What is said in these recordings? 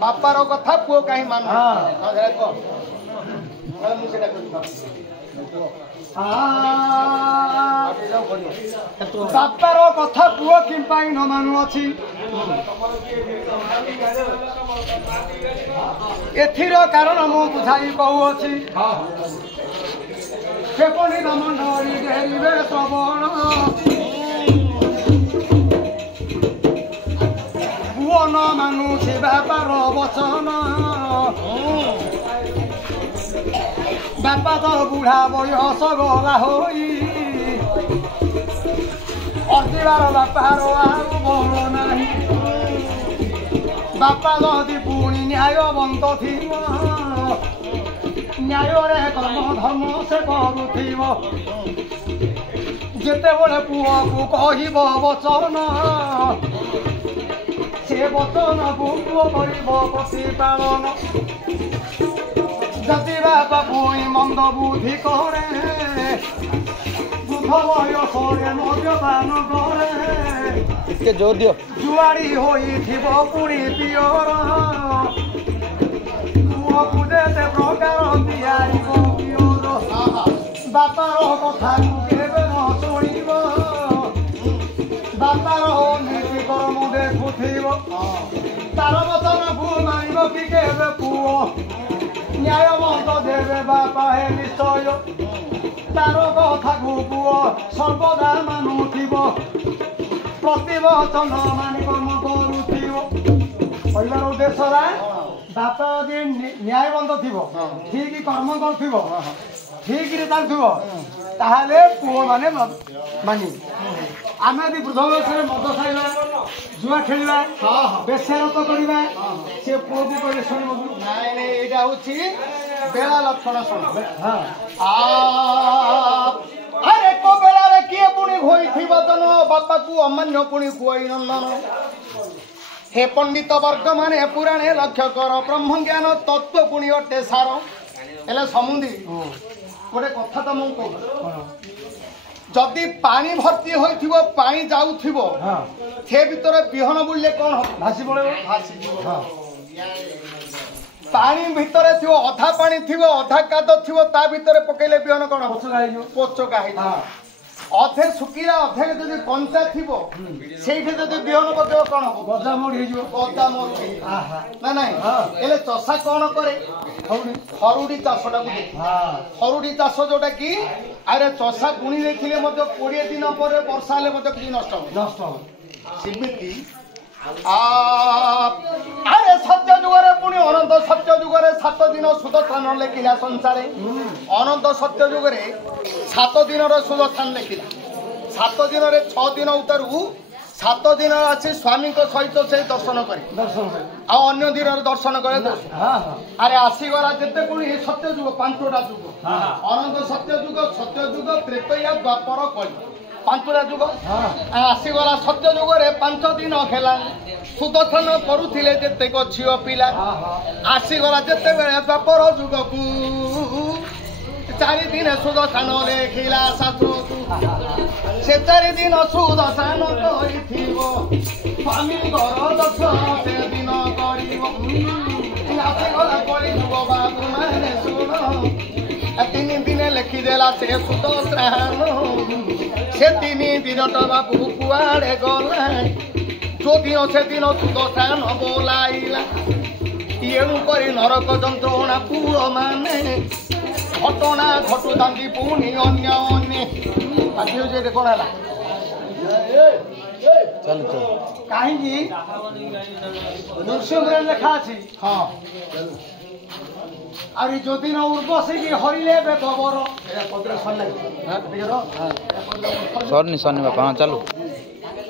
बापार कथा पुओ कहीं मान बापार कथा पुओ कि न मानु अच्छी एथिर कारण मु बुझाई कहूअछि केपनी दमंडरी घेरिबे श्रवण पुओ न मानुछि बापार वचन बापा तो बुढ़ा बयस गला होई अर्थिबार बापार आरु बल नाही बापा जदि पुणी न्यायवंत थिब न्याय कर्म धर्म से करुथिब जेतेबेले पुओ को कहिब वचन से वचन को पुओ करिब प्रतिपालन जदि बापा पुणी मंद बुद्धि करे बुध बयसरे मद्यपान करे इसके जोर दियो जुआरी होइथिब पुणी पियर पुओ देते प्रकार दियारिब पियर बापार कथा केबे न शुणिब बापार नीति कर्म देखुथिब तार वचन को मानिब कि केबे पुओ न्यायवंत देवे बापा हे निश्चय तार कथा को पुओ सर्वदा मानुथिब प्रतिवचन मानि कर्म करुथिब कहबार उद्देश्य बापा यदि न्यायवंत थिब ठीक कर्म करुथिब ठीक रे चलुथिब ताहले पुओ माने मानि आमे यदि वृद्ध बयसरे मद खाइबा जुआ खेलिबा बेश्यारत करिबा से पुओ को कहले शुणिब नाई नाई एटा होछि बेला लक्षण शुण अरे को बेला रे किए पुणी होइथिबो तनो बापा को अमान्य पुणी खुआई नंदन हे पंडित वर्ग माने पुराणे लक्ष्य कर ब्रह्म ज्ञान तत्व पुणी अटे सार एले समुंदी गोटे कथा तो मु कहू जदि पानी भर्ती होइथिबो पानी जाउथिबो से भितर बिहन बुलले कोन हो भासी पड़े भासी पानी भितर थिबो अधा पानी थिबो अधा कादो थिबो ता भितर पकेले बिहन कोन पोचका हे अधे सुकिला अधे जदि कंचा थिबो सेइठे जदि बिहन पकेबो कोन हो गजा मोड़ हे जिवो गजा मोड़ ना नाही एले चसा कोन करे हरुडी चाषटा को हरुडी चाष जोटा कि अरे चषा बुणी देथिले मते 20 दिन पर वर्षा ले मते कि नष्ट हो सिमिति अरे सत्य जुगरे पुणी अनंत सत्य जुगरे 7 दिन सुदर्शन लेखिला संसारे अनंत सत्य जुगरे 7 दिन सुदर्शन लेखिला 7 दिन 6 दिन उतरु 7 दिन अच्छे स्वामी सहित से दर्शन करे अन्य दिन दर्शन करे अरे आसीगला जिते पुणी सत्य जुग 5टा जुग अनंत सत्य जुग त्रेतया द्वापर कली 5टा जुग आसीगला सत्य जुगरे 5 दिन खेला सुदर्शन करुथिले जेतेक झियो पिला आसीगला जेते बेले द्वापर जुग को 4 दिन सुदर्शन लेखिला शास्त्र से 4 दिन सुदर्शन करिथिबो स्वामी घर दर्शन से दिन करिबो आसीगला करि जुग बाबू माने सुन 3 दिन लेखि देला से सुदर्शन से 3 दिन तो बाबू कुआड़े गला जो दिन से दिन सुदर्शन बोलाइला एणु करी नरक जंत्रणा पुओ माने घटना घटु दांडी पुणी अन्य अन्य कौन है चल चल कहीं नृसिंह लेखा अच्छी हाँ अरे जो दिन उर्वशी की हरिले बे खबर सरनी सरनी बापा हाँ चलो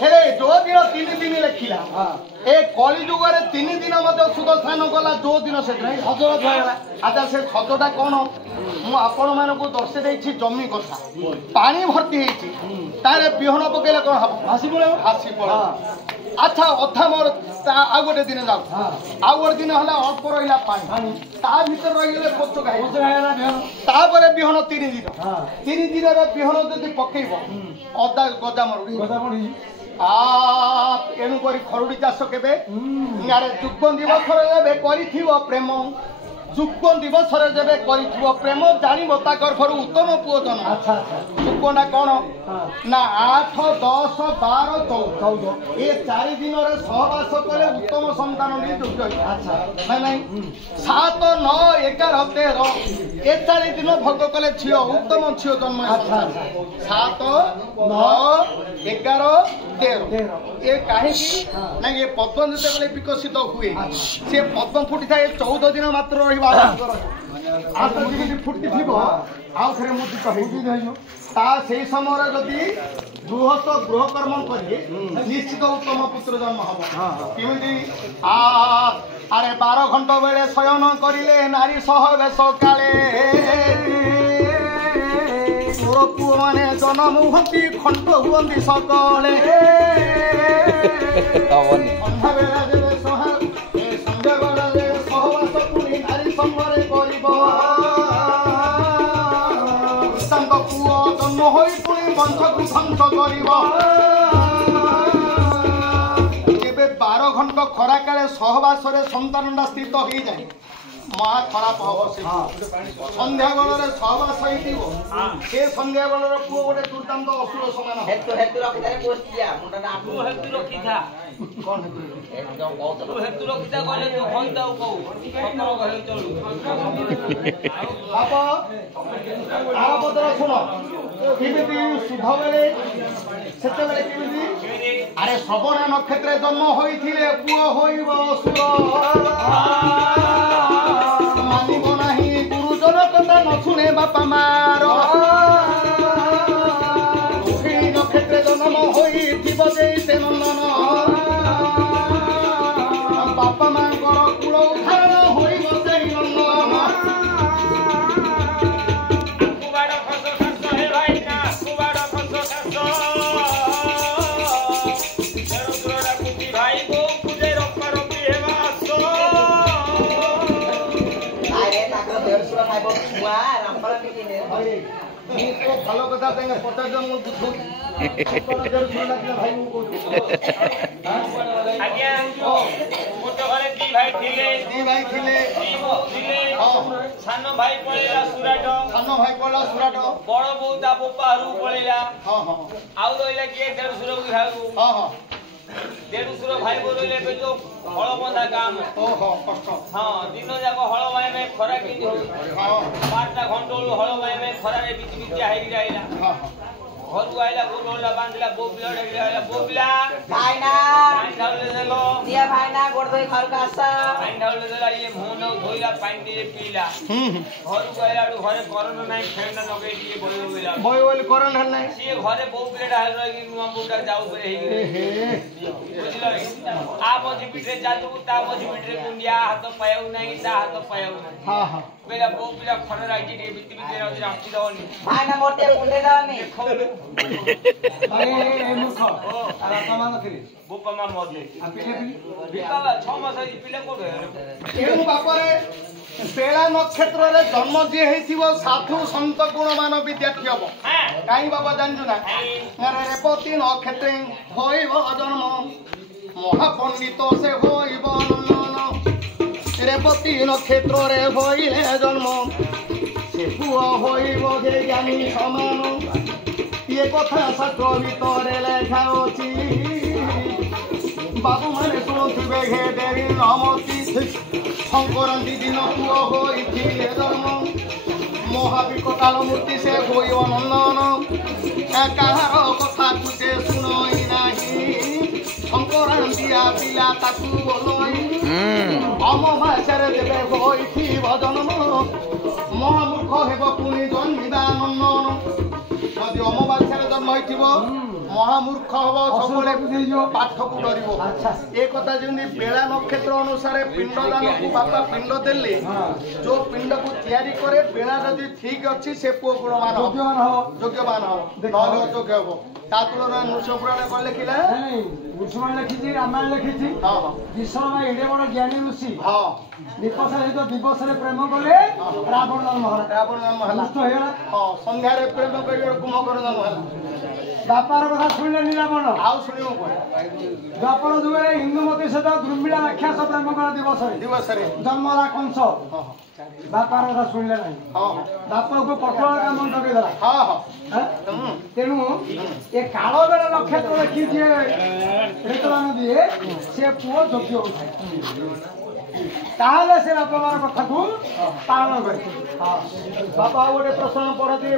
हेले जो दिन 3 दिन लिखिला ए कली जुगरे 3 दिन मते सुदर्शन गला जो दिन से हजरत होइला अच्छा से छतटा कोन मु आपण मानको दर्शे देछि जमी कथा पानी भर्ती हेछि तारे बिहन पकेले कौन हम हासी पड़े हासी पड़े अच्छा अथा मोर आ गोटे दिन जाऊ आ गोटे दिन हला अल्प रहिला पानी ता भीतर रहिले पोचो गाय तापरे बिहन 3 दिन 3 दिन रे बिहन जदी पकेइबो अदा गजा मरुडी एणु करी खरुड़ी चाष केबे यारे जुग्म दिवस रे करिथिबो प्रेम जुग्म दिवस रे जेबे करिथिबो प्रेम जानिबो ता गर्भरु उत्तम पुओ जन्म अच्छा जुग्मना कोन ना 8 10 12 14 ए 4 दिन रे सहवास कले उत्तम संतान नि जोग्य अच्छा नै नै 7 9 11 13 ए 4 दिन भोग कले छियो उत्तम छियो जन्म अच्छा 7 9 11 13 ए काहे की ना ये पद्म जते बेले विकसित हुए से पद्म फुटी थाए 14 दिन मात्र रहिबा आज जदि फुटी थिबो आउ थरे मुदी कहि दियो ता से समय रे जदि गृहस्थ गृह कर्म करी निश्चित उत्तम पुत्र जन्म हबो केमिति अरे 12 घंटा बेले शयन करिले नारी सहबे सकाले मोर पुओ माने जन्म हुंती खंड हुंती सकले अंधा बेला जेबे सहा ए संध्या बेला रे सहवास पुनी नारी संगरे करिबो संग पुओ जन्म होई पुनी वंशकु ध्वंस करिबो जेबे 12 घंटा खरा काले सहवास रे संतानडा स्थित होई जाय महा खराब हबो से संध्या बेला रे सहवास होइतिबो से संध्या बेला रे पुओ गोटे दुर्दांत असुर समान हेतु रखि तारे पोस्ट दिया मुंडा ना आपु हेतु रखि था कोन एकदम बहुत तो हेतु रखि था कहले तो फोन दाउ कहू सतर कहले चलू बापा आ बदला सुनो केमिति सुध बेले सेते बेले केमिति अरे श्रवण नक्षत्र जन्म होइथिले पुओ होइबो असुर मानिबो नाही गुरुजन कथा न सुने बापा मारो रोहिणी नक्षत्र जन्म होइथिबो जेते नंदन बापा मांकर कुल उद्धार होइबो सेई नंदन कुबाड़ फसो खसो हे भाई ना कुबाड़ फसो खसो जरूर रखुती भाई को पूजे रपर हे मासो अरे ताको देरसुरा खाइबो छुआ रामपाल पिकिने ये तो ভালো কথা দেंगे 50 জন মু বুঝু কোন জরুর লাগলে ভাই মু কই आज्ञा मोटो घरे दी भाई थिले सानो भाई पळेला सुराट सानो भाई कोला सुराट बड़ बौ ता बोपारू पळेला हां हां आउ रहिला के देरसुरा घाऊ हां हां देरसुरा भाई बोलले बे तो हळ बंधा काम ओहो कष्ट हां दिन जाको हळ बाय में खरा कि हां 5टा घंटोल हळ बाय में खरा रे बिच बिच हाइरी आइला हां घरु आइला गोडोला बांधला बोबला आइला बोबला भाइना पानी ढालले देलो दिया भाइना गोड़ धोई घर का आसा पानी ढालले देला ये मुंह न धोइला पानी दिए पीला घरु आइला घरे करन नै फेन लगे दिए बोल बोला बोल बोल करन हल नाही से घरे बौ प्लेट हाल रही नुआ बुटा जाऊ पे हे बुझलो आ मजी पिटे जातु ता मजी पिटे कुंडिया हाथ पायउ नाही ता हाथ पायउ हां हां बेला बौ पिला खर राजी दे बिति बिति राजी राखी दवनी भाइना मोटे कुंडे दानी अरे ए मूर्ख आला समान करी बोपा मा मदले आ पिले बिका 6 मास पिले को एनु बापरे पेला नक्षत्र रे जन्म जे हेथिबो साधु संत गुणमान विद्यार्थी हबो हां काई बाबा जानजु ना अरे रेपति नक्षत्रे होइबो जन्म महापंडित से होइबो नंदन रेपति नक्षत्र रे होइले जन्म से पुआ होइबो गे ज्ञानी समान ये कथा शास्त्र भितरे लेखा अछि बाबू माने शुणुथिबे हे देवी नमति शंकरंती दिन पुओ होइथिले जन्म महाविकटाल मूर्ति से होइबो नंदन काहार कथा तुसे सुनई नाही शंकरंतिया पिला ताकू बोलई अमावास्यारे देबे होइथिबो जन्म महामूर्ख हेबो पुनि जन्मिबा नंदन यदि अमावास्यारे जन्म होइथिबो ମହାମୂର୍ଖ ହବ, ସବୁବେଳେ ନେଇଯିବ ପାଠକୁ ଡରିବ। ଆଚ୍ଛା ଏ କଥା ଯେମିତି ବେଳା ନକ୍ଷତ୍ର ଅନୁସାରେ ପିଣ୍ଡ ଦାନକୁ ବାପା ପିଣ୍ଡ ଦେଲେ, ଯୋଉ ପିଣ୍ଡକୁ ତିଆରି କରେ ବେଳା ଯଦି ଠିକ ଅଛି ସେ ପୁଅ ଗୁଣମାନ ହବ, ଯୋଗ୍ୟମାନ ହବ ଯୋଗ୍ୟମାନ ହବ, ନହେଲେ ଅଯୋଗ୍ୟ ହବ। ତା ତୁଳନାରେ ନୃସିଂହ ପୁରାଣ କଣ ଲେଖିଲା? ନାଇଁ କୁସୁମ ଲେଖିଛି, ରାମାୟଣ ଲେଖିଛି। ହଁ ହଁ ବିଶ୍ୱର ବା ଏଡେ ବଡ ଜ୍ଞାନୀ ଋଷି ହଁ ବିପସ ସହିତ ଦିବସରେ ପ୍ରେମ କଲେ ରାବଣ ଜନ୍ମ ହେଲା, ରାବଣ ଜନ୍ମ ହେଲା। ନଷ୍ଟ ହେଇଗଲା। ହଁ ସନ୍ଧ୍ୟାରେ ପ୍ରେମ କରିବାର କୁମ୍ଭକର୍ଣ୍ଣ ଜନ୍ମ ହେଲା। ବାପାର କଥା ଶୁଣିଲେନି ରାବଣ। ଆଉ ଶୁଣିବ କୁଆଡେ ଦ୍ୱାପର ଯୁଗରେ ହିନ୍ଦୁମତୀ ସହିତ ଦୁର୍ମିଳା ରାକ୍ଷସ ପ୍ରେମ କଲା ଦିବସରେ ଦିବସରେ। ଜନ୍ମ ହେଲା କଂସ। ହଁ ବାପାର କଥା ଶୁଣିଲେ ନାହିଁ, ହଁ ବାପାକୁ ପଟଳ କାମ ଜଗେଇଦେଲା। ହଁ ହଁ ଆଁ? ତେଣୁ ଏ କାଳ ବେଳେ ନକ୍ଷତ୍ର ଦେଖି ଯିଏ ରେତଦାନ ଦିଏ ସେ ପୁଅ ଯୋଗ୍ୟ ହୋଇଥାଏ, ତାହେଲେ ସେ ବାପା ମାର କଥାକୁ ପାଳନ କରେ। ବାପା ଆଉ ଗୋଟେ ପ୍ରଶ୍ନ ପଢନ୍ତି।